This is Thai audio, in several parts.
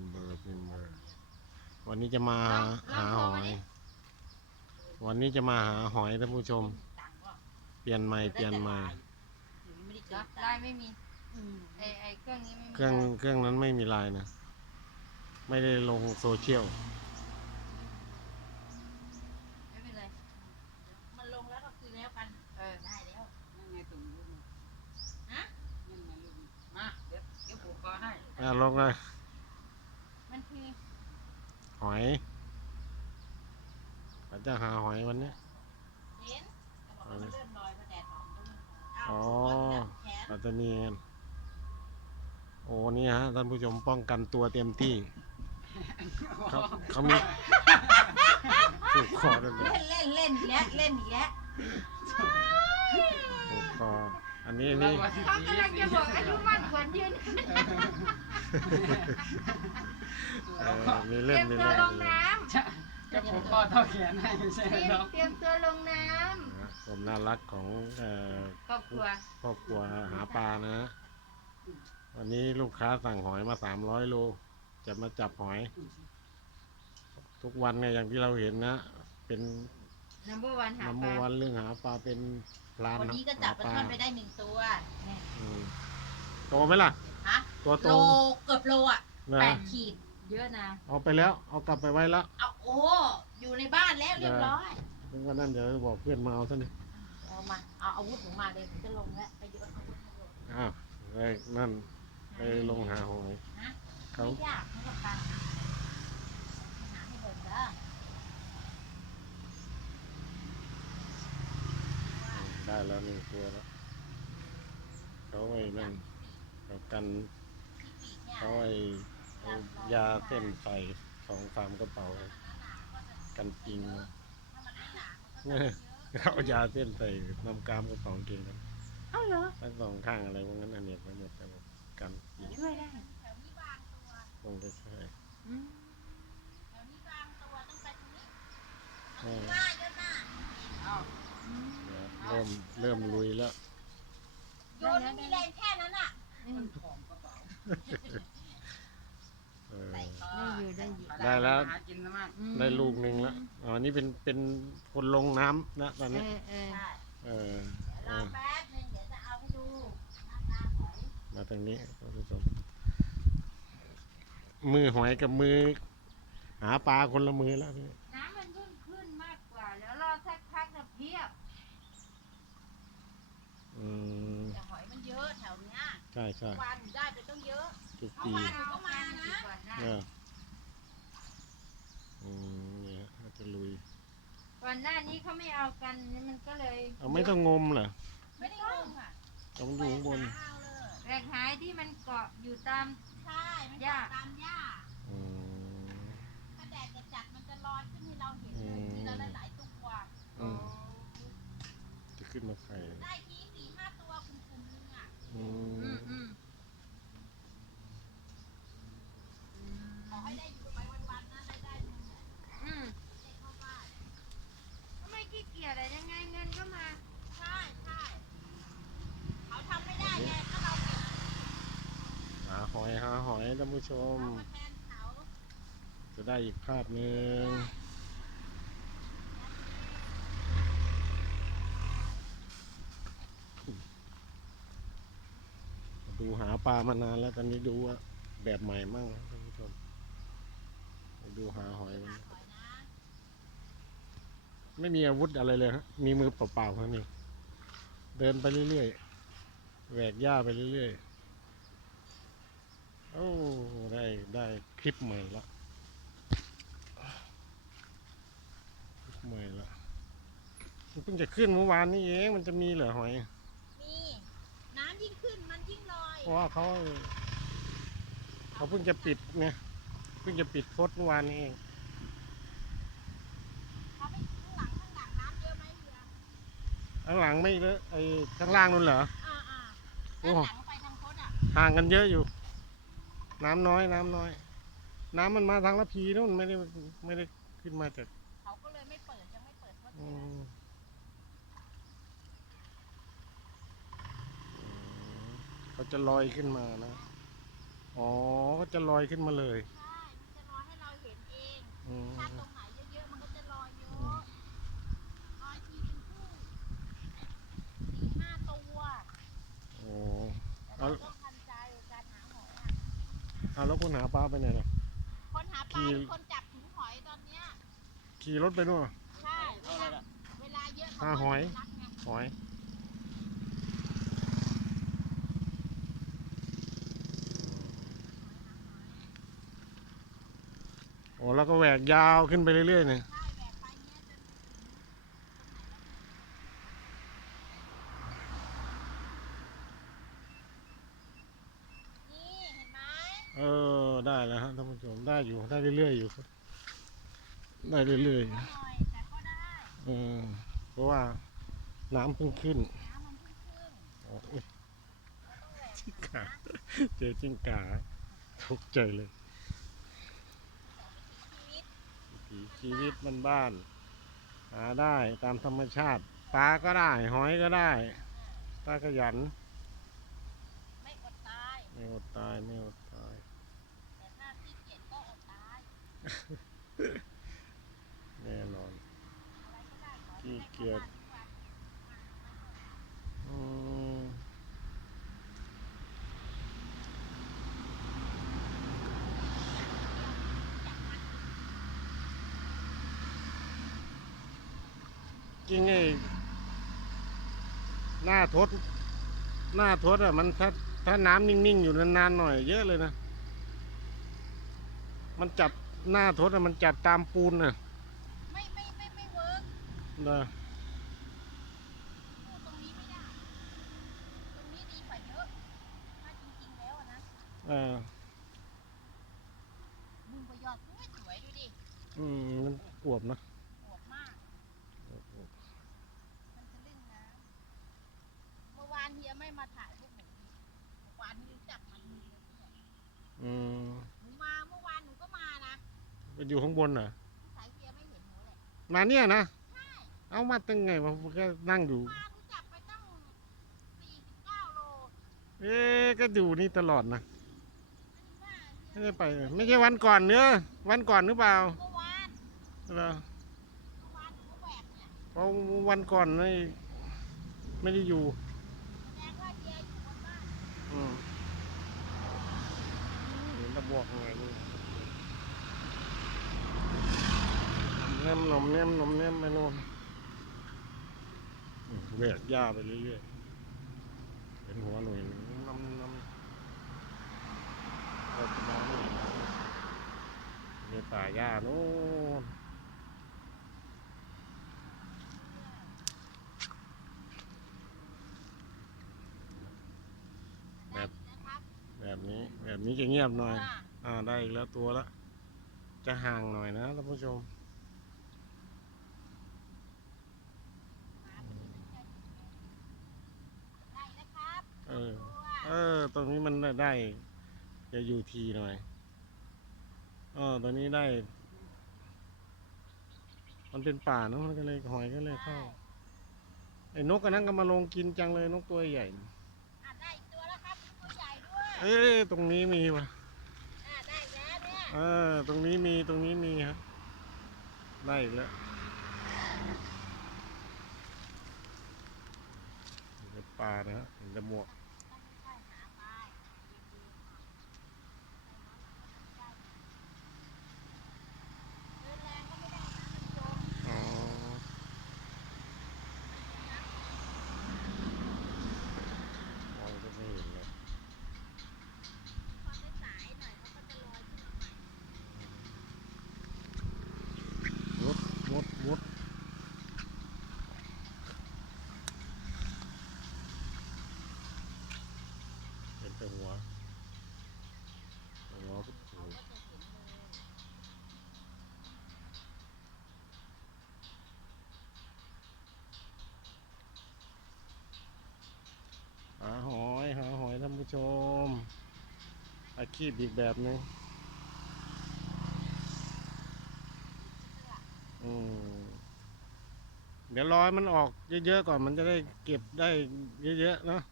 พิมพ์เบอร์พิมพ์เบอร์วันนี้จะมาลองลองหาโทรหอมายดิวันนี้จะมาหาหอยท่านผู้ชม เปลี่ยนใหม่เปลี่ยนใหม่เดี๋ยวไลน์ไม่มีไอไอเครื่องนี้ไม่มีเครื่องไลน์เครื่องนั้นไม่มีไลน์นะ ไม่ได้ลงโซเชียลไม่เป็นไรมันลงแล้วก็คือแล้วกันเออได้แล้วนั่นไงตุ่มลูกนี่ฮะนั่นไงลูกนี่มาเดี๋ยวเดี๋ยวผูกคอให้อะลงเลยมันคือ หอยเราจะหาหอยวันนี้เห็นก็บอกว่ามันเลื่อนลอยเพราะแดดออกก็เลื่อนลอยอ๋อาวแขนเราจะมีกันโอ้นี่ฮะท่านผู้ชมป้องกันตัวเต็มที่เขาเขามีผูกคอด้วยเลยเล่นเล่นเล่นอีกแล้วเล่นอีกแล้วผูกคอ อันนี้อันนี้ เขากำลังจะบอกอายุมั่นควรยืนเออมีเตเล่รีนยมมีตัวเล่นลงน้จะจะผูกคอเท่าแขนให้ไม่ใช่ำเตรียหรมอกเตรียมตัวลงน้นะผมน่ารักของเอ่อำครอบครัวครอบครัวหาปลานะฮะวันนี้ลูกค้าสั่งหอยมาสามร้อยโล จะมาจับหอย ทุกวันเนี่ยอย่างที่เราเห็นนะ เป็น number one หานัมปเบอลาร์วันเรื่องหาปลาเป็น พลานวันนี้ก็จับปลาหาช่อนไปได้หนึ่งตัวอืมโตไหมล่ะ ฮะตัวโตโลเกือบโลอะนะแปดขีด เยอะนะ เอาไปแล้ว เอากลับไปไว้แล้วเอาโอ้ อยู่ในบ้านแล้วเรียบร้อยถึงวันนั้นเดี๋ยวบอกเพื่อนมาเอาซะนี่เอามา เอาอาวุธหนูมาเลยหนูจะลงแล้วไปโยนอาวุธมาโยนอ้าวเลยนั่นไปลงหาหอยฮะเขา ไม่ยากไม่ต้องการหาให้เดินเด้อ ได้ แล้วหนึ่งตัวแล้วเขาไอ้นั่นเขากันปีกเนี่ยเขาไอ้เอายาเส้นใส่สองสามกระเป๋า กันจริงนะถ้ามันไม่หนามันก็เนี่ยเขาเอายาเส้นใส่น้ำกามกระเป๋าเก่งกันเอ้าเหรอทั้งสองข้างอะไรพวกนั้นอันเนี้ยไปหมดแต่ว่ากันจริงช่วยได้แถวนี้บางตัวคงจะใช่อืมแถวนี้บางตัวต้องไปตรงนี้ เออ ว่าเยอะมาก เอา อืม เดี๋ยวเริ่มเริ่มลุยแล้วโยนไม่มีแรงแค่นั้นอะอืมของกระเป๋าเออใส่คอได้อยู่ได้อยู่ได้แล้ว หากินนะมั่งอืมได้ลูกหนึ่งแล้วอ๋อนี่เป็นเป็นคนลงน้ำนะตอนเอนี้ อเออใช่เออเดี๋ยวเอรออแป๊บนึงเดี๋ยวจะเอาให้ดูหน้าตาหอยมาทางนี้ท่านผู้ชมมือหอยกับมือ หาปลาคนละมือแล้วพี่น้ำมันเพิ่งขึ้นมากกว่า แล้วรอสักพักจะเพียบ อืมแต่หอยมันเยอะแถวเนี้ยใช่ใช่วานหนูได้ไปต้องเยอะทุกเมื่อปีวานหนูก็มานะก่อนหน้าเอออืมเนี่ยเขาจะลุยก่อนหน้านี้เขาไม่เอากันมันก็เลยเอาไม่ต้องงมเหรอไม่ได้งงอะต้องอยู่ข้างบนหเอาเลยแหลกหายที่มันเกาะอยู่ตาม ใช่มันหญ้า ตามหญ้าอืม ถ้าแดดจะจัดมันจะลอยขึ้นให้เราเห็นเลยอืม ทีละหลายๆตัว อืมจะขึ้นมาไข่ ได้ทีสี่ห้าตัวกลุ่มๆนึง อะอืมอืมขอให้ได้อยู่ไปวันๆนะได้ได้อืมได้เข้าบ้านก็ไม่ขี้เกียจอะยังไงเงินก็มา ใช่ใช่เขาทำไม่ได้ไงถ้าเราเก็บหาหอยหาหอยท่านผู้ชมเรามาแทนเขา จะได้อีกภาพหนึ่งดู ดูหาปลามานานแล้วตอนนี้ดูว่าแบบใหม่มั่งท่านผู้ชมดูหาหอยมันไม่มีอาวุธอะไรเลยฮะมีมือเปล่าๆเท่านี้เดินไปเรื่อยๆแหวกหญ้าไปเรื่อยๆโอ้ได้ได้คลิปใหม่ละคลิปใหม่ละเพิ่งจะขึ้นเมื่อวานนี้เองมันจะมีเหรอหอย มีน้ำยิ่งขึ้นมันยิ่งลอย เพราะ ว่าเขาเขาเพิ่งจะปิดไงเพิ่งจะปิดโพสต์เมื่อวานนี้เองเขาไม่ข้างหลังข้างหลังน้ำเยอะไหมเรือข้างหลังไม่เลอะไอ้ข้างล่างนู่นเหรออ่าอ่าโอ้ด้านหลังไปทางโคดอะห่างกันเยอะอยู่ น้ำน้อยน้ำน้อย น้ำมันมาทางละพีนู่นไม่ได้ไม่ได้ขึ้นมาจากเขาก็เลยไม่เปิดยังไม่เปิดโคดอืมาจะลอยขึ้นมานะ อ๋อก็จะลอยขึ้นมาเลยใช่ มันจะลอยให้เราเห็นเองอืมถ้าตรงไหนเยอะๆ มันก็จะลอยเยอะลอยทีเป็นคู่สี่ห้าตัวอ้แอแล้วคนหาปลาไปไหนน่ะ คนหาปลาคนจับถุงหอยตอนเนี้ย ขี่รถไปนู่นเหรอ ใช่ เวลาเยอะเขหาหอยหอย แล้วก็แหวกยาวขึ้นไปเรื่อยๆเนี่ยใช่แบบไปเนี้ยจนถึงนี่เห็นไหมเออได้แล้วฮะท่านผู้ชมได้อยู่ได้เรื่อยๆอยู่ครับได้เรื่อยๆอยู่หน่อยแต่ก็ได้เออเพราะว่าน้ำเพิ่งขึ้นน้ำมันเพิ่งขึ้นอ๋ออุ๊ยต้องแหวกจิ้งก่าเจอจิ้งก่าตกใจเลย ชีวิต วิ ถีชีวิตมันบ้านๆหาได้ตามธรรมชาติปลาก็ได้ หอยก็ได้ปลาขยัน ไม่อดตาย ไม่อดตายไม่อดตายแต่ถ้าขี้เกียจก็อดตายแน่นอนอะไรก็ได้ขอขี้ให้เกียจ ข้าบ้านทุกวัน อืม จริงไอ้หน้าทด หน้าทดอะ มันถ้าถ้าน้ำนิ่งๆ อยู่นานๆหน่อยเยอะเลยนะ มันจับหน้าทดอะ มันจับตามปูนอะ ไม่ไม่ไม่ไม่เวิร์กนะพูดตรงนี้ไม่ได้ ตรงนี้ดีกว่าเยอะ ถ้าจริงๆแล้วอะนะเออมึงก็ยอดสวยสวยๆดูดิ อืม มันกวบนะ อวบมาก มันจะลื่นน้ำเมื่อวานเฮียไม่มาถ่ายพวกหนูเมื่อวานนี้จับมันมือเลยที่ไหน อืม หนูมาเมื่อวานหนูก็มานะ ไปอยู่ข้างบนเหรอสายเฮียไม่เห็นหนูเลยมาเนี่ยนะเอามาตั้งไงวะมันก็นั่งอยู่มาหนูจับไปตั้งสี่สิบเก้าโลเอ๊ะก็อยู่นี่ตลอดนะอันนี้ว่าเฮียไม่ได้ไปเลยไม่ใช่วันก่อนเนื้อวันก่อนหรือเปล่าเมื่อวานเหรอเมื่อวานหนูก็แหวกเนี่ยเพราะวันก่อนนี่ไม่ได้อยู่แสดงว่าเฮียอยู่บนบ้าน อืมเห็นตะบวกไงนี่ เน้มนมเน้มนมเน้มไปนู่นอืมแหวกหญ้าไปเรื่อยๆเห็นหัวหน่วยน้ำน้ำก็จะมองไม่เห็นมีป่าหญ้านู่นแบบแบบนี้แบบนี้จะเงียบหน่อย อ่าได้อีกแล้วตัวละจะห่างหน่อยนะท่านผู้ชม ได้แล้วครับ เออตัวเออ ตรงนี้มันได้ได้ จะอยู่ทีหน่อยเออตรงนี้ได้ มันเป็นป่าเนอะมันก็เลยหอยก็เลยเข้า ไอ้นกอันนั้นก็มาลงกินจังเลยนกตัวใหญ่ อะได้อีกตัวแล้วครับตัวใหญ่ด้วยเอ้ยตรงนี้มีวะอะได้แล้วเนี่ยเออ ตรงนี้มี ตรงนี้มีครับ ได้อีกแล้วเป็นป่านะฮะเห็นแต่หมวก ต้องค่อยๆหาไปเย็นๆหน่อยเดินแรงก็ไม่ได้นะมันจม อ๋อมองก็ไม่เห็นเลย พอได้สายหน่อยเขาก็จะลอยขึ้นมาใหม่ มุดมุดมุดเห็นแต่หัวหัวพุทโธ เขาก็จะเห็นเลย หาหอยหาหอยท่านผู้ชม อาชีพอีกแบบหนึงเดี๋ยวรอให้มันออกเยอะๆก่อนมันจะได้เก็บได้เยอะๆเนาะ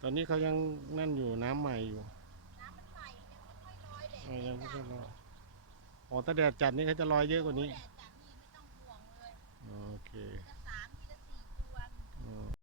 ตอนนี้เขายังนั่นอยู่น้ำใหม่อยู่น้ำมันใหม่ยังไม่ค่อยลอยเลยเออยังไม่ใช่ลอยอ๋อถ้าแดดจัดนี่เขาจะลอยเยอะกว่านี้โอเค